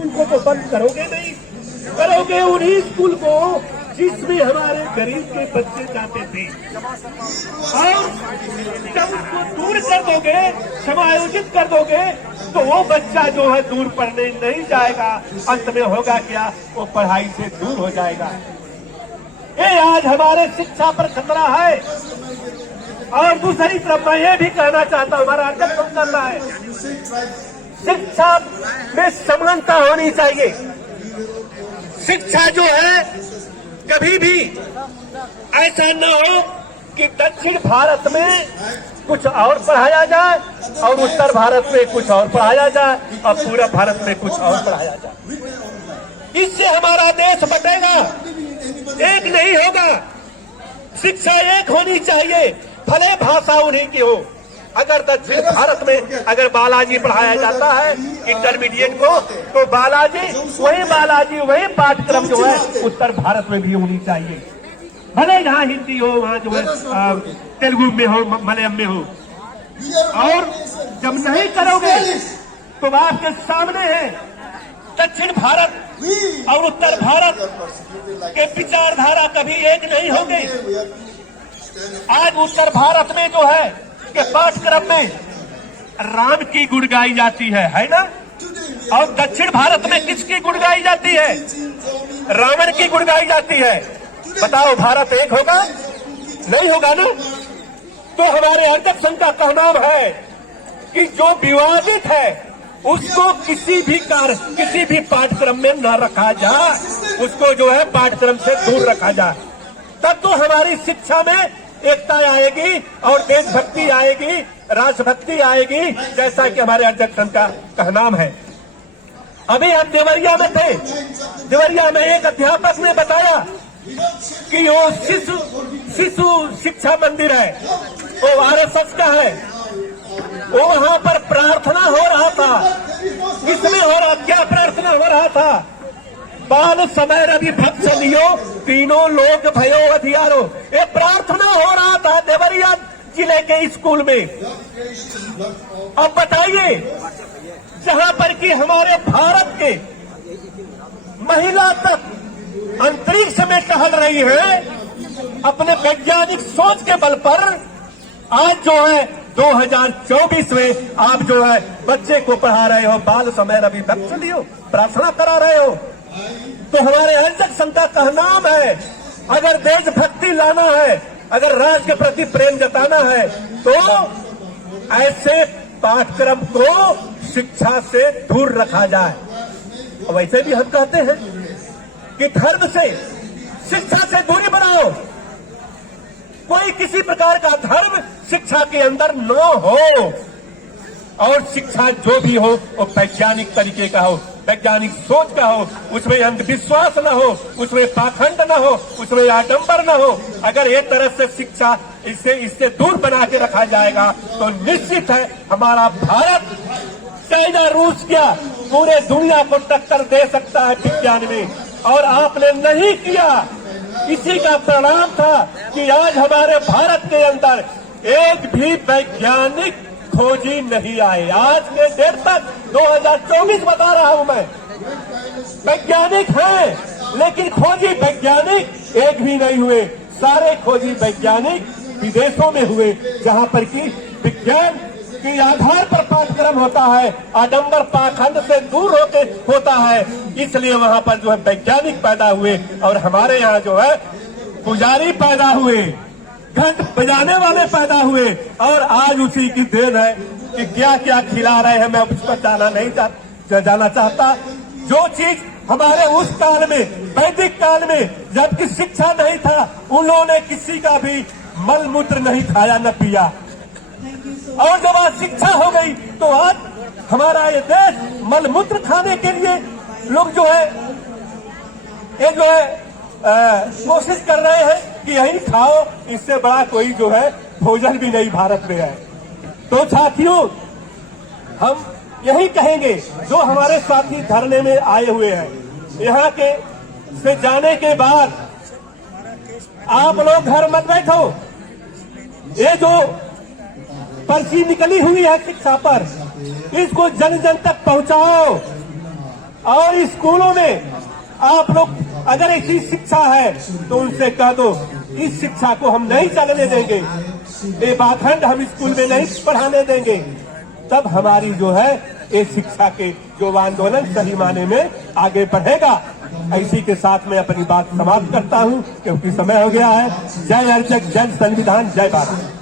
School को तो बंद करोगे नहीं, करोगे उन्हीं स्कूल को जिसमें हमारे गरीब के बच्चे जाते थे। और जब उसको दूर कर दोगे, समायोजित कर दोगे, तो वो बच्चा जो है दूर पढ़ने नहीं जाएगा। अंत में होगा क्या, वो पढ़ाई से दूर हो जाएगा। ये आज हमारे शिक्षा पर खतरा है। और दूसरी तरफ मैं ये भी कहना चाहता हूँ, हमारा अध्यक्ष करना है, शिक्षा में समानता होनी चाहिए। शिक्षा जो है कभी भी ऐसा न हो कि दक्षिण भारत में कुछ और पढ़ाया जाए और उत्तर भारत में कुछ और पढ़ाया जाए और पूर्व भारत में कुछ और पढ़ाया जाए। इससे हमारा देश बटेगा, एक नहीं होगा। शिक्षा एक होनी चाहिए, भले भाषा उन्हीं की हो। अगर दक्षिण भारत में अगर बालाजी पढ़ाया जाता है इंटरमीडिएट को, तो बालाजी वही पाठ्यक्रम जो है उत्तर भारत में भी होनी चाहिए। भले जहाँ हिंदी हो, वहाँ जो है तेलुगु में हो, मलयालम में हो। और जब नहीं करोगे तो आपके सामने है दक्षिण भारत और उत्तर भारत के विचारधारा कभी एक नहीं होंगे। आज उत्तर भारत में जो है के पाठ्यक्रम में राम की गुण गाई जाती है ना? और दक्षिण भारत में किसकी गुण गाई जाती है? रावण की गुण गाई जाती है। बताओ, भारत एक होगा? नहीं होगा ना? तो हमारे अध्यक्ष संघ का कहना है कि जो विवादित है उसको किसी भी पाठ्यक्रम में न रखा जाए, उसको जो है पाठ्यक्रम से दूर रखा जाए। तब तो हमारी शिक्षा में एकता आएगी और देशभक्ति आएगी, राष्ट्रभक्ति आएगी, जैसा कि हमारे अध्यक्ष का कहना है। अभी हम देवरिया में थे। देवरिया में एक अध्यापक ने बताया कि वो शिशु शिक्षा मंदिर है, वो आरएसएस का है। वो वहां पर प्रार्थना हो रहा था। किसमें हो रहा, क्या प्रार्थना हो रहा था? बाल समय रवि भक्त लियो, तीनों लोग भयो अधियारो। ये प्रार्थना हो रहा था देवरिया जिले के स्कूल में। अब बताइए, जहां पर कि हमारे भारत के महिला तक अंतरिक्ष में टहल रही है, अपने वैज्ञानिक सोच के बल पर आज जो है 2024 में आप जो है बच्चे को पढ़ा रहे हो, बाल समय रवि भक्त लियो, प्रार्थना करा रहे हो। तो हमारे अध्यक्ष संघ का कहना है, अगर देशभक्ति लाना है, अगर राष्ट्र के प्रति प्रेम जताना है, तो ऐसे पाठ्यक्रम को शिक्षा से दूर रखा जाए। और वैसे भी हम कहते हैं कि धर्म से, शिक्षा से दूरी बनाओ। कोई किसी प्रकार का धर्म शिक्षा के अंदर न हो, और शिक्षा जो भी हो वो वैज्ञानिक तरीके का हो, वैज्ञानिक सोच का हो, उसमें अंधविश्वास न हो, उसमें पाखंड न हो, उसमें आडंबर न हो। अगर एक तरह से शिक्षा इससे दूर बना के रखा जाएगा तो निश्चित है हमारा भारत चाइना, रूस क्या पूरे दुनिया को टक्कर दे सकता है विज्ञान में। और आपने नहीं किया, इसी का परिणाम था कि आज हमारे भारत के अंदर एक भी वैज्ञानिक खोजी नहीं आए। आज के डेट तक 2024 बता रहा हूं मैं, वैज्ञानिक हैं लेकिन खोजी वैज्ञानिक एक भी नहीं हुए। सारे खोजी वैज्ञानिक विदेशों में हुए, जहां पर कि विज्ञान के आधार पर पाठ्यक्रम होता है, आडंबर पाखंड से दूर होता है। इसलिए वहां पर जो है वैज्ञानिक पैदा हुए और हमारे यहाँ जो है पुजारी पैदा हुए, घंट बजाने वाले पैदा हुए। और आज उसी की देन है कि क्या क्या खिला रहे हैं, मैं उस पर जाना चाहता। जो चीज हमारे उस काल में, वैदिक काल में, जबकि शिक्षा नहीं था, उन लोगों ने किसी का भी मल मूत्र नहीं खाया न पिया। और जब आज शिक्षा हो गई तो आज हमारा ये देश मल मूत्र खाने के लिए लोग जो है कोशिश कर रहे हैं कि यही खाओ, इससे बड़ा कोई जो है भोजन भी नहीं भारत में है। तो साथियों, हम यही कहेंगे, जो हमारे साथी धरने में आए हुए हैं, यहाँ के से जाने के बाद आप लोग घर मत बैठो। ये जो पर्ची निकली हुई है शिक्षा पर, इसको जन जन तक पहुंचाओ। और स्कूलों में आप लोग अगर ऐसी शिक्षा है तो उनसे कह दो इस शिक्षा को हम नहीं चलने देंगे, ये पाखंड हम स्कूल में नहीं पढ़ाने देंगे। तब हमारी जो है ये शिक्षा के जो आंदोलन सही माने में आगे बढ़ेगा। इसी के साथ मैं अपनी बात समाप्त करता हूं क्योंकि समय हो गया है। जय अर्चक, जय संविधान, जय भारत।